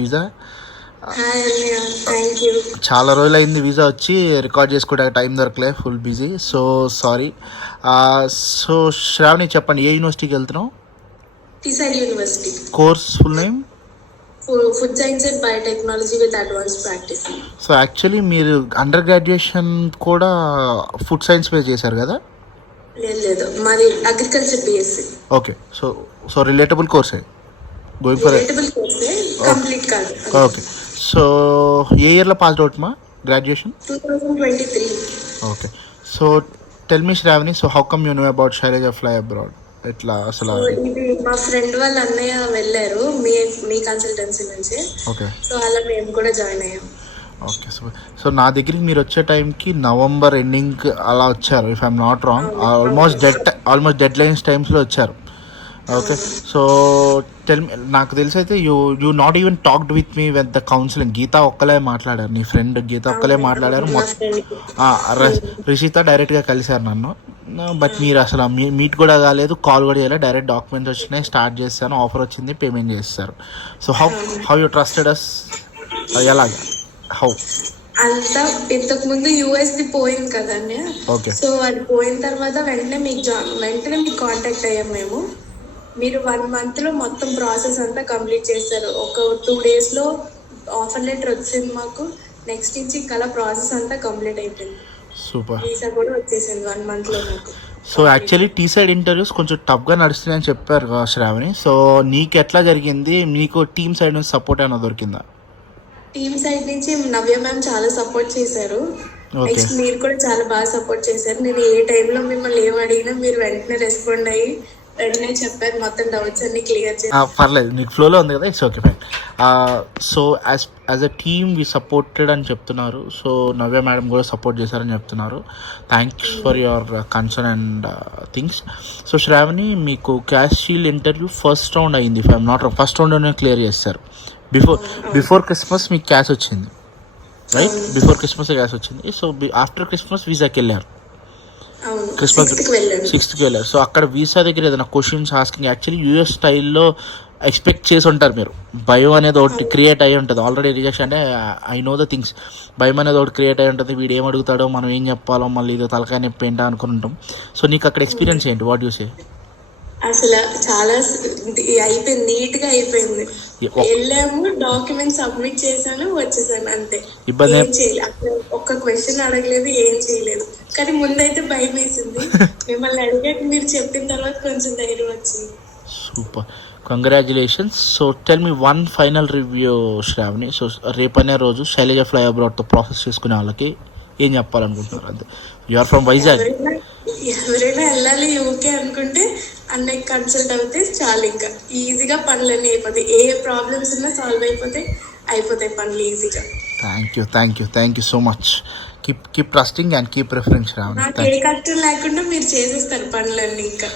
Visa hi అన్నయ్య, thank you. చాలా రోజులైంది వీసా వచ్చి రికార్డ్ చేసుకోవడానికి టైం దొరకలే, full busy. So sorry. So Shravani చెప్పండి, ఏ యూనివర్సిటీకి వెళ్తున్నావు? Teesside university. Course full name? Food science and biotechnology with advance practice. So actually మీరు అండర్ గ్రాడ్యుయేషన్ కూడా ఫుడ్ సైన్స్ మీద చేశారు కదా? లేదు, మాది agriculture BSc. Okay. So so relatable కోర్సే, గోయింగ్ ఫర్ రిలేటబుల్ కోర్సే, కంప్లీట్ కాదు. ఓకే. సో ఏ ఇయర్లో పాస్ అవుట్ మా గ్రాడ్యుయేషన్? 2023. Okay. So tell me Shravani, so how come you know about Shailaja fly abroad? ఎట్లా అసలు? ఇది మా ఫ్రెండ్ వాళ్ళ అన్నయ్య వెళ్ళారు మీ కన్సల్టెన్సీ నుంచి. ఓకే. సో అలా మేము కూడా జాయిన్ అయ్యాం. ఓకే. సో సో నా దగ్గరికి మీరు వచ్చే టైంకి నవంబర్ ఎండింగ్ అలా వచ్చారు, if I'm not wrong. Almost deadlines టైమ్స్లో వచ్చారు. ఓకే. సో నాకు తెలిసి అయితే you not even talked with me with the counselling. Geetha ఒక్కలే మాట్లాడారు, నీ ఫ్రెండ్ గీత ఒక్కలే మాట్లాడారు. రిషిత డైరెక్ట్గా కలిశారు నన్ను. బట్ మీరు అసలు మీట్ కూడా కాలేదు, కాల్ కూడా చేయలేదు. డైరెక్ట్ డాక్యుమెంట్స్ వచ్చినాయి, స్టార్ట్ చేస్తాను, ఆఫర్ వచ్చింది, పేమెంట్ చేస్తారు. సో హౌ యూ ట్రస్టెడ్ అస్? ఎలాగా? హౌ? అంతా ఇంతకు ముందు యూఎస్ ది పోయింది కదా. ఓకే. సో అది పోయిన తర్వాత వెంటనే మీకు కాంటాక్ట్ అయ్యాం మేము. మీరు 1 monthలో మొత్తం ప్రాసెస్ అంతా కంప్లీట్ చేస్తారు. ఒక 2 daysలో ఆఫర్ లెటర్ వచ్చింది మాకు. నెక్స్ట్ నుంచి ఇంకా ప్రాసెస్ అంతా కంప్లీట్ అయిపోయింది. సూపర్. వీసా కూడా వచ్చేసింది 1 monthలో నాకు. So actually T side interviews కొంచెం టఫ్గా నడుస్తున్నాయని చెప్పారు కదా శ్రావణి. సో నీకు ఎట్లా జరిగింది? నీకు టీమ్ సైడ్ నుంచి సపోర్ట్ ఏమైనా దొరికిందా? టీమ్ సైడ్ నుంచి నవ్య మ్యామ్ చాలా సపోర్ట్ చేశారు. నెక్స్ట్ మీరు కూడా చాలా బాగా సపోర్ట్ చేశారు. నేను ఏ టైంలో మిమ్మల్ని ఏం అడిగినా మీరు వెంటనే రెస్పాండ్ అయ్యి వెంటనే చెప్పారు, మొత్తం డౌట్స్ అన్ని క్లియర్ చేశారు. పర్లేదు, నీకు ఫ్లోలో ఉంది కదా, it's okay fine. So as a team we supported అని చెప్తున్నారు. సో నవ్య మేడం కూడా సపోర్ట్ చేశారని చెప్తున్నారు. Thanks for your concern and things. So Shravani, మీకు cash shield interview first round అయింది, if I'm not wrong. First రౌండ్లోనే క్లియర్ చేశారు. బిఫోర్ క్రిస్మస్ మీకు క్యాష్ వచ్చింది, రైట్? బిఫోర్ క్రిస్మస్ క్యాష్ వచ్చింది. సో ఆఫ్టర్ క్రిస్మస్ వీసాకి వెళ్ళారు. క్రిస్మస్ 6th వెళ్ళారు. సో అక్కడ వీసా దగ్గర ఏదైనా క్వశ్చన్స్ ఆస్కింగ్, యాక్చువల్లీ యూఎస్ స్టైల్లో ఎక్స్పెక్ట్ చేసి ఉంటారు మీరు. భయం అనేది ఒకటి క్రియేట్ అయ్యి ఉంటుంది ఆల్రెడీ. రిజెక్షన్ అంటే ఐ నో ద థింగ్స్. భయం అనేది ఒకటి క్రియేట్ అయ్యి ఉంటుంది. వీడు ఏం అడుగుతాడో, మనం ఏం చెప్పాలో, మళ్ళీ ఇది తలకాయ నొప్పి ఏంటో అనుకుని ఉంటాం. సో నీకు అక్కడ ఎక్స్పీరియన్స్ ఏంటి? What you say? అసలు చాలా అయిపోయింది, నీట్ గా అయిపోయింది. వెళ్ళాము, డాక్యుమెంట్ సబ్మిట్ చేశాను, వచ్చేసాను, అంతే. ఇబ్బంది ఏం చేయలేదు, అక్కడ ఒక్క క్వశ్చన్ అడగలేదు, ఏం చేయలేదు. కానీ ముందైతే భయం వేసింది. మిమ్మల్ని అడిగాక మీరు చెప్పిన తర్వాత కొంచెం ధైర్యం వచ్చింది. Super, congratulations. So tell me one final review Shravani. So రేపనే రోజు శైలజ ఫ్లై అబ్రాడ్తో ప్రాసెస్ చేసుకునే వాళ్ళకి ఏం చెప్పాలనుకుంటున్నారు? అంతే. You are from Vizag. ఎవరైనా వెళ్ళాలి యూకే అనుకుంటే అన్నయ్య కన్సల్ట్ అవుతే చాలు, ఇంకా ఈజీగా పనులన్నీ అయిపోతాయి. ఏ ప్రాబ్లమ్స్ ఉన్నా సాల్వ్ అయిపోతాయి పనులు ఈజీగా. Thank you so much. Keep trusting and keep preference రావడం. నాకు ఏ కష్టం లేకుండా మీరు చేసేస్తారు పనులన్నీ, ఇంకా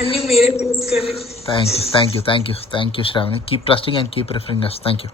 అన్నీ మీరే చూసుకొని. Thank you Sravani. Keep trusting and keep preferring us. Thank you.